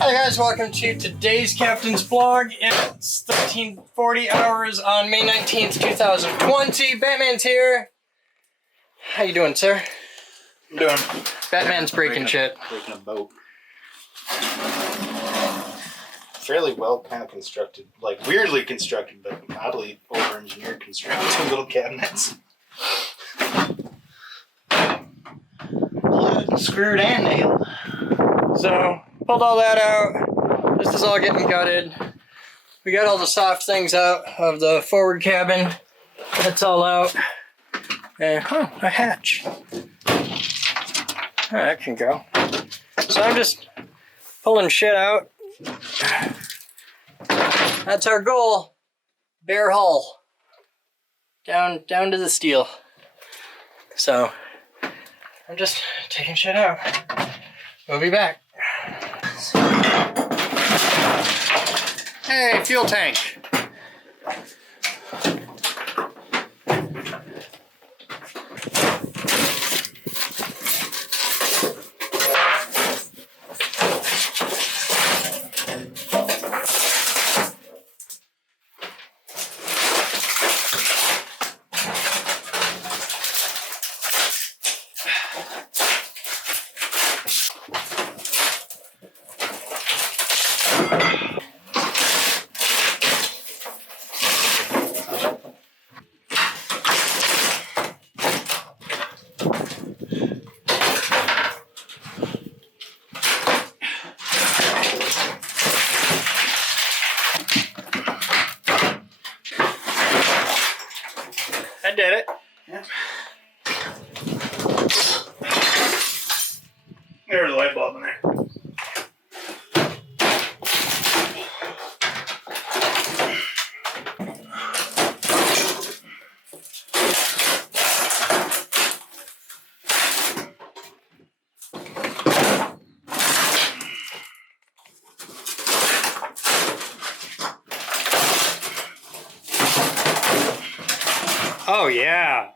Hi guys, welcome to today's Captain's Vlog. It's 13:40 hours on May 19th, 2020. Batman's here. How you doing, sir? I'm doing. Batman's breaking shit. Breaking a boat. Fairly well kind of constructed, like weirdly constructed, but oddly over-engineered constructed little cabinets. Screwed and nailed. So, pulled all that out. This is all getting gutted. We got all the soft things out of the forward cabin. That's all out. And, oh, a hatch. Oh, that can go. So I'm just pulling shit out. That's our goal. Bare hull. Down to the steel. So, I'm just taking shit out. We'll be back. Hey, fuel tank. I did it. Yeah. There's a light bulb in there. Oh yeah.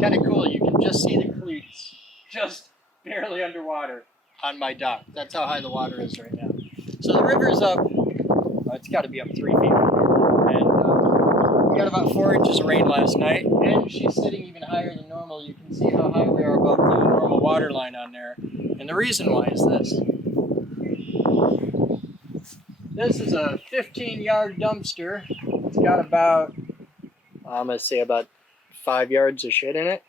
Kind of cool. You can just see the cleats just barely underwater on my dock. That's how high the water is right now. So the river's up. It's got to be up 3 feet. And we got about 4 inches of rain last night. And she's sitting even higher than normal. You can see how high we are above the normal water line on there. And the reason why is this. This is a 15-yard dumpster. It's got about, I'm going to say about 5 yards of shit in it.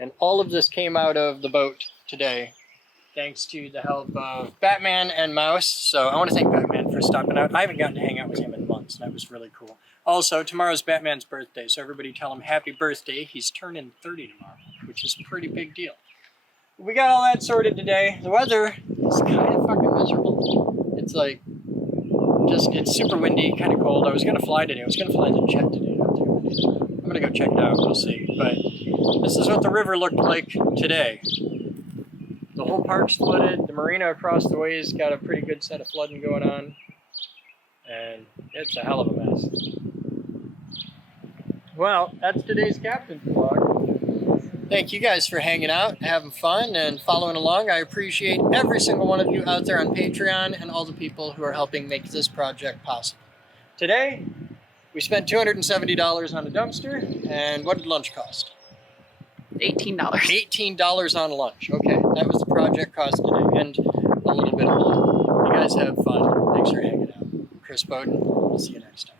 And all of this came out of the boat today, thanks to the help of Batman and Mouse. So I want to thank Batman for stopping out. I haven't gotten to hang out with him in months, and that was really cool. Also, tomorrow's Batman's birthday, so everybody tell him happy birthday. He's turning 30 tomorrow, which is a pretty big deal. We got all that sorted today. The weather is kind of fucking miserable. It's like, it's super windy, kind of cold. I was going to fly today. I was going to fly to Czech today. I'm gonna go check it out, we'll see. But this is what the river looked like today. The whole park's flooded. The marina across the way has got a pretty good set of flooding going on. And it's a hell of a mess. Well, that's today's Captain's Vlog. Thank you guys for hanging out, having fun, and following along. I appreciate every single one of you out there on Patreon and all the people who are helping make this project possible. Today, we spent $270 on a dumpster, and what did lunch cost? $18. $18 on lunch. Okay, that was the project cost today, and a little bit of lunch. You guys have fun. Thanks for hanging out. Chris Boden, we'll see you next time.